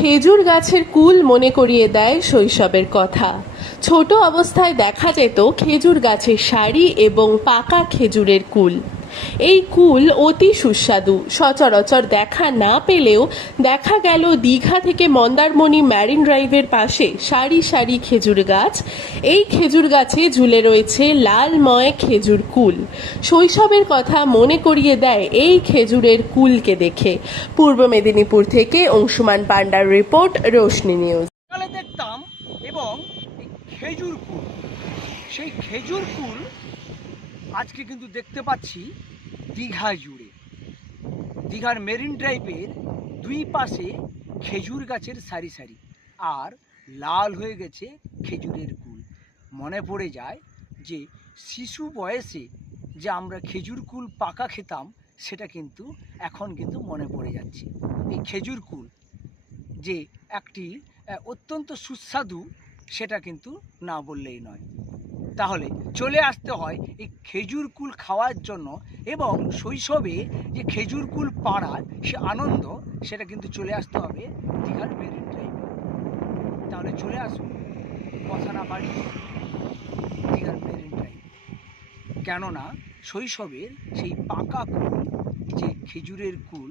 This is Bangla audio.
খেজুর গাছের কুল মনে করিয়ে দেয় শৈশবের কথা। ছোট অবস্থায় দেখা যেত খেজুর গাছের সারি এবং পাকা খেজুরের কুল। এই কুল অতি সুস্বাদু। সচরাচর দেখা না পেলেও দেখা গেল দীঘা থেকে মন্দারমণি ম্যারিন ড্রাইভের পাশে সারি সারি খেজুর গাছ। এই খেজুর গাছে ঝুলে রয়েছে লালময় খেজুর কুল। শৈশবের কথা মনে করিয়ে দেয় এই খেজুরের কুলকে দেখে। পূর্ব মেদিনীপুর থেকে অংশুমান পান্ডার রিপোর্ট, রোশনি নিউজ। সকালে দেখতাম এবং এই খেজুর কুল, সেই খেজুর কুল আজকে কিন্তু দেখতে পাচ্ছি দীঘা জুড়ে। দীঘার মেরিন ড্রাইভের দুই পাশে খেজুর গাছের সারি সারি, আর লাল হয়ে গেছে খেজুরের কুল। মনে পড়ে যায় যে শিশু বয়সে যে আমরা খেজুর কুল পাকা খেতাম, সেটা কিন্তু এখন কিন্তু মনে পড়ে যাচ্ছে। এই খেজুর কুল যে একটি অত্যন্ত সুস্বাদু, সেটা কিন্তু না বললেই নয়। তাহলে চলে আসতে হয় এই খেজুর কুল খাওয়ার জন্য, এবং শৈশবে যে খেজুর কুল পাড়ার সে আনন্দ, সেটা কিন্তু চলে আসতে হবে দীঘার মেরিন ড্রাইভে। তাহলে চলে আসুন, কথা না বাড়িয়ে দীঘার মেরিন ড্রাইভ। কেননা শৈশবের সেই পাকা কুল, যে খেজুরের কুল,